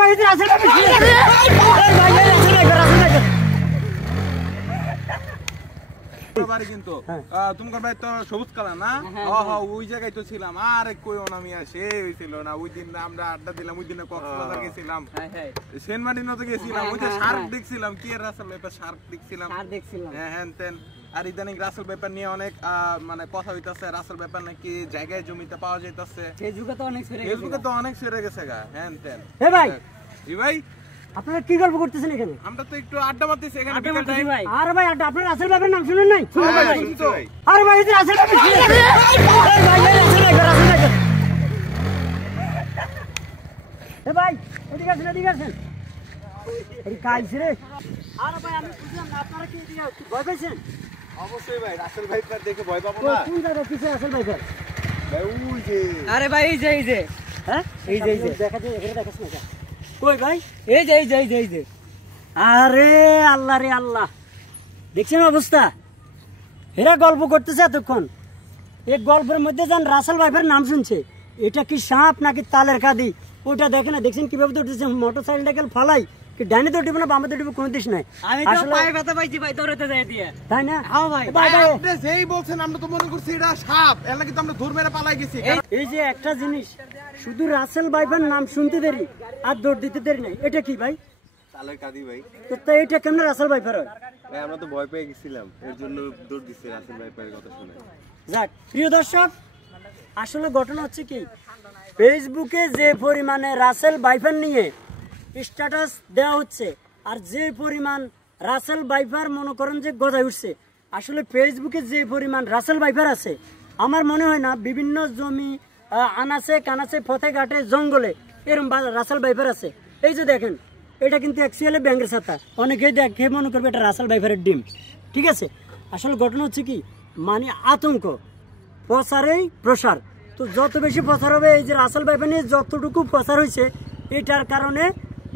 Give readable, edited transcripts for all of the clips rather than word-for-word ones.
ভাই রাসেল ভাই কিন্তু তোমার ভাই তো সবুজ কালার না? ওই জায়গায় তো ছিলাম। আরে কইও না মিয়া, সে হইছিল না ওই দিন আমরা আড্ডা দিলাম। ওই দিনে কক্সবাজার গেছিলাম, সেন্ট মার্টিনও তো গেছিলাম। ওই যে শার্ক দেখছিলাম, কি রাসেল ভাইপার শার্ক দেখছিলাম। হ্যাঁ হ্যাঁ তেন। আর ইদানিং রাসেল ভাইপার নিয়ে অনেক মানে কথা হইতাছে। রাসেল ভাইপার নাকি জায়গায় জমিতে পাওয়া যাইতাছে। ফেসবুকে তো অনেক ছেড়ে গেছে গা। হ্যাঁ তেন। এ ভাই ই ভাই আপনারা কি গল্প করতেছেন এখানে? আমরা তো একটু আড্ডা মারতেছি এখানে। আরে ভাই আড্ডা, আপনারা রাসেল ভাইয়ের নাম শুনেন নাই? আরে ভাই রাসেল ভাই এ ভাই এদিকে আসেন, এদিকে আসেন। এই কাইছে রে। আরে ভাই আমি বুঝলাম না, আপনারা কি এদিকে ভয় পাইছেন? অবশ্যই ভাই, রাসেল ভাইপার দেখে ভয় পাবো না? কোন জায়গায় পিছে রাসেল ভাইপার? ভাই ওই যে। আরে ভাই এই যে হ্যাঁ এই যে দেখা যায়, এখানে দেখাছ না? কই ভাই? এই যে আরে আল্লাহ রে আল্লাহ, দেখছেন অবস্থা? এরা গল্প করতেছে এতক্ষণ। এই গল্পের মধ্যে যান রাসেল ভাইফের নাম শুনছে। এটা কি সাপ নাকি তালের কাঁদি ওটা দেখে না? দেখছেন কিভাবে দৌড়তেছে? মোটর সাইকেল ফালাই কি ডাইনে দৌড়িব না বামে দৌড়িব কোনো দিস নাই। আমি তো পায়ে ব্যথা পাইছি ভাই দৌড়াতে যাই দিয়ে। তাই না? হ্যাঁ ভাই। আপনি যেই বলছেন আমরা তো মনে করছি এটা সাপ। এর লাগি তো আমরা দৌড় মেরে পালাই গেছি। এই যে একটা জিনিস, শুধু রাসেল ভাইফের নাম শুনতে দেরি আর দৌড় দিতে দেরি নাই। এটা কি ভাই? তালের কাঁদি ভাই। তো এটা কেমন রাসেল ভাইফার হয়? ভাই আমরা তো ভয় পেয়ে গেছিলাম, এর জন্য দৌড় দিছি রাসেল ভাইপারের কথা শুনে। যাক প্রিয় দর্শক, আসলে ঘটনা হচ্ছে কি, ফেসবুকে যে পরিমাণে রাসেল ভাইপার নিয়ে স্ট্যাটাস দেওয়া হচ্ছে আর যে পরিমাণ রাসেল ভাইপার মনে করেন যে গজায় উঠছে, আসলে ফেসবুকে যে পরিমাণ রাসেল ভাইপার আছে আমার মনে হয় না বিভিন্ন জমি আনাচে কানাচে পথে ঘাটে জঙ্গলে এরকম রাসেল ভাইপার আছে। এই যে দেখেন, এটা কিন্তু অ্যাকচুয়ালি ব্যাঙ্গের ছাতা। অনেকেই দেখে মনে করবে এটা রাসেল ভাইপারের ডিম। ঠিক আছে, আসলে ঘটনা হচ্ছে কি, মানে আতঙ্ক প্রচারেই প্রসার। তো যত বেশি প্রচার হবে, এই যে রাসেল ভাইপার নিয়ে যতটুকু প্রচার হয়েছে এটার কারণে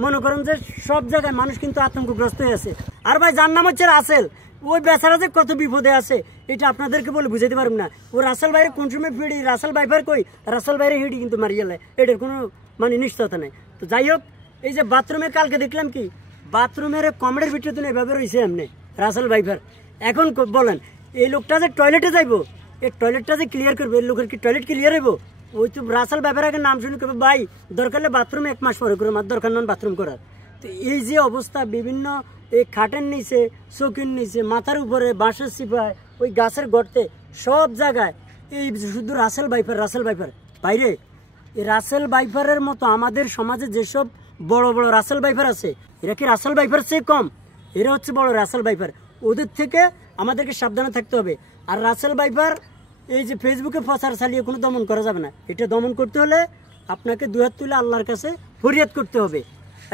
মনে করেন যে সব জায়গায় মানুষ কিন্তু আতঙ্কগ্রস্ত হয়ে আছে। আর ভাই যার নাম হচ্ছে রাসেল, ওই বেচারা যে কত বিপদে আছে এটা আপনাদেরকে বলে বুঝাতে পারব না। ও রাসেল ভাইয়ের কোন সময় ফিডি, রাসেল ভাইপার কই, রাসেল ভাইয়ের হিডি কিন্তু মারিয়ে লে, এটার কোনো মানে নিশ্চয়তা নেই। তো যাই হোক, এই যে বাথরুমে কালকে দেখলাম কি, বাথরুমের কমেডের ভিতরে তো এভাবে রয়েছে এমনি রাসেল ভাইপার। এখন বলেন এই লোকটা যে টয়লেটে যাইবো, এই টয়লেটটা যে ক্লিয়ার করবে, এই লোকের কি টয়লেট ক্লিয়ার হইব? ওই তো রাসেল ভাইপার আগে নাম শুনে করবে ভাই দরকার হলে বাথরুমে 1 মাস পরে করে, আমার দরকার নন বাথরুম করার। তো এই যে অবস্থা, বিভিন্ন এই খাটের নিচে, চৌকির নিচে, মাথার উপরে, বাঁশের চিপায়, ওই গাছের গর্তে, সব জায়গায় এই শুধু রাসেল ভাইপার রাসেল ভাইপার। বাইরে এই রাসেল ভাইপারের মতো আমাদের সমাজে যেসব বড় বড় রাসেল ভাইপার আছে, এরা কি রাসেল ভাইপার চেয়ে কম? এরা হচ্ছে বড় রাসেল ভাইপার। ওদের থেকে আমাদেরকে সাবধানে থাকতে হবে। আর রাসেল ভাইপার এই যে ফেসবুকে প্রচার চালিয়ে কোনো দমন করা যাবে না। এটা দমন করতে হলে আপনাকে 2 হাত তুলে আল্লাহর কাছে ফরিয়াদ করতে হবে।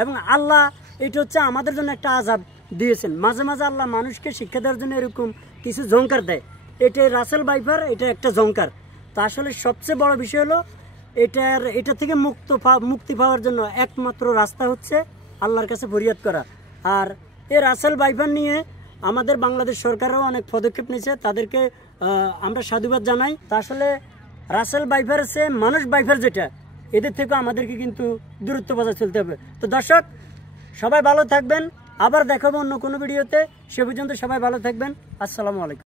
এবং আল্লাহ এটা হচ্ছে আমাদের জন্য একটা আযাব দিয়েছেন। মাঝে মাঝে আল্লাহ মানুষকে শিক্ষা দেওয়ার জন্য এরকম কিছু ঝংকার দেয়। এটা রাসেল ভাইপার, এটা একটা ঝংকার। তো আসলে সবচেয়ে বড় বিষয় হলো এটা থেকে মুক্তি পাওয়ার জন্য একমাত্র রাস্তা হচ্ছে আল্লাহর কাছে ফরিয়াদ করা। আর এই রাসেল ভাইপার নিয়ে আমাদের বাংলাদেশ সরকারও অনেক পদক্ষেপ নিয়েছে, তাদেরকে আমরা সাধুবাদ জানাই। তা আসলে রাসেল ভাইপার সে মানুষ ভাইপার যেটা, এদের থেকেও আমাদেরকে কিন্তু দূরত্ব বজায় চলতে হবে। তো দর্শক সবাই ভালো থাকবেন, আবার দেখাবো অন্য কোনো ভিডিওতে। সে পর্যন্ত সবাই ভালো থাকবেন। আসসালামু আলাইকুম।